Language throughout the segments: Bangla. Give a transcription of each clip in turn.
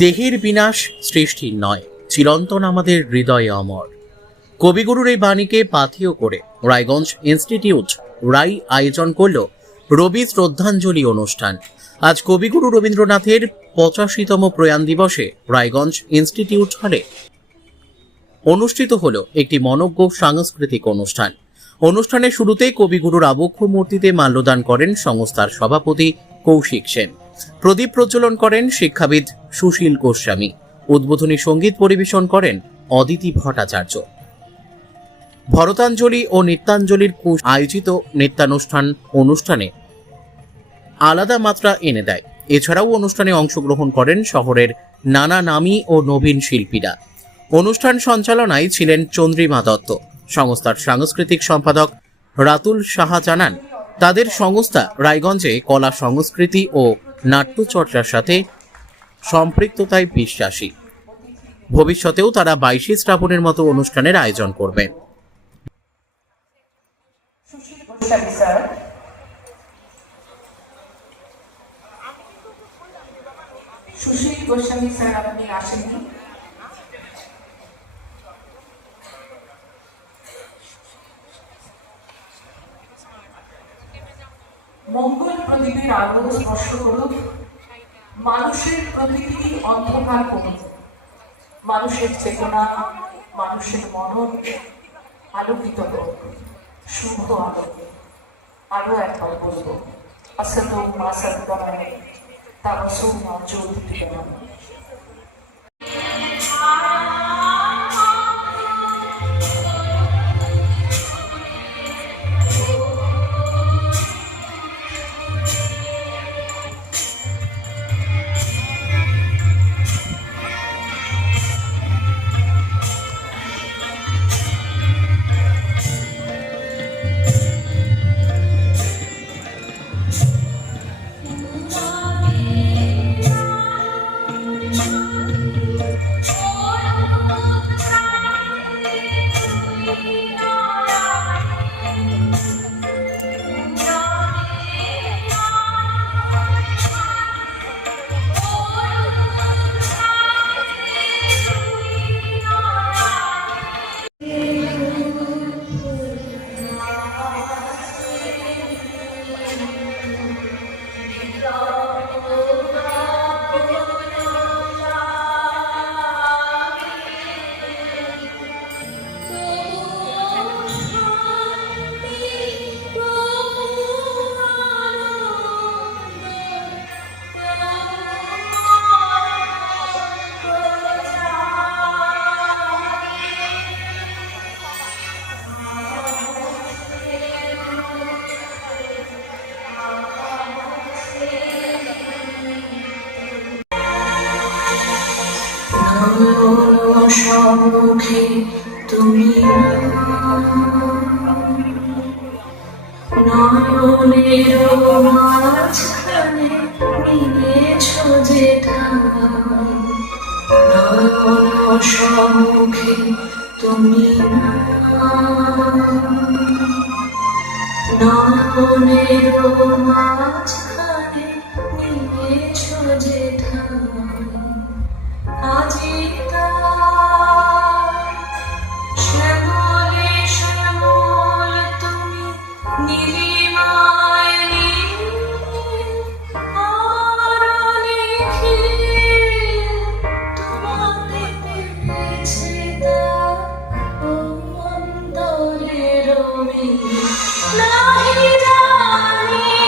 দেহের বিনাশ সৃষ্টির নয়, চিরন্তন আমাদের হৃদয়ে অমর। কবিগুরুর এই বাণীকে পাথেয় করে রায়গঞ্জ ইনস্টিটিউট রাই আয়োজন করল রবি শ্রদ্ধাঞ্জলি অনুষ্ঠান। আজ কবিগুরু রবীন্দ্রনাথের 85তম প্রয়াণ দিবসে রায়গঞ্জ ইনস্টিটিউট হলে অনুষ্ঠিত হল একটি মনোজ্ঞ সাংস্কৃতিক অনুষ্ঠান। অনুষ্ঠানের শুরুতে কবিগুরুর আবক্ষ মূর্তিতে মাল্যদান করেন সংস্থার সভাপতি কৌশিক সেন। প্রদীপ প্রজ্বলন করেন শিক্ষাবিদ সুশীল গোস্বামী। উদ্বোধনী সঙ্গীত পরিবেশন করেন অদিতি ভট্টাচার্য। ভরতাঞ্জলি ও নৃত্যাঞ্জলির আয়োজিত অনুষ্ঠানে আলাদা মাত্রা এনে দেয়। এছাড়াও অনুষ্ঠানে অংশগ্রহণ করেন শহরের নানা নামী ও নবীন শিল্পীরা। অনুষ্ঠান সঞ্চালনায় ছিলেন চন্দ্রিমা দত্ত। সংস্থার সাংস্কৃতিক সম্পাদক রাতুল সাহা জানান, তাদের সংস্থা রায়গঞ্জে কলা সংস্কৃতি ও নাট্যচর্চার সাথে সম্পৃক্ততায় বিশ্বাসী। ভবিষ্যতেও তারা 22শে শ্রাবণের মতো অনুষ্ঠানের আয়োজন করবেন। সুশীল গোস্বামী স্যার আপনি আসেননি। মঙ্গল প্রদীপের আলো স্পর্শ করুক, মানুষের প্রতিটি অন্ধকার কমুক, মানুষের চেতনা, মানুষের মনন আলোকিত হোক শুভ আলোকে। আরো একবার বলবো, আসতো মা সদ্গমনে তামসো মা জ্যোতির্গমনে। সম্মুখে তুমি নয়নের মাঝখানে নিয়েছ যে ঠাই, নয়ন সম্মুখে তুমি নয়নের মাঝখানে নিয়েছ যে ঠাই। আজি শ্যামলে শ্যামল তুমি নীলিমায় লিখে তোমাতে পেয়েছে ও অন্তরে রবি নাহি জানি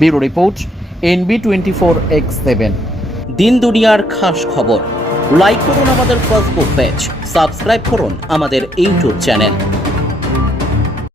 ব্যুরো রিপোর্ট NB24X7। দিন দুনিয়ার খাস খবর। লাইক করুন আমাদের ফেসবুক পেজ, সাবস্ক্রাইব করুন আমাদের ইউটিউব চ্যানেল।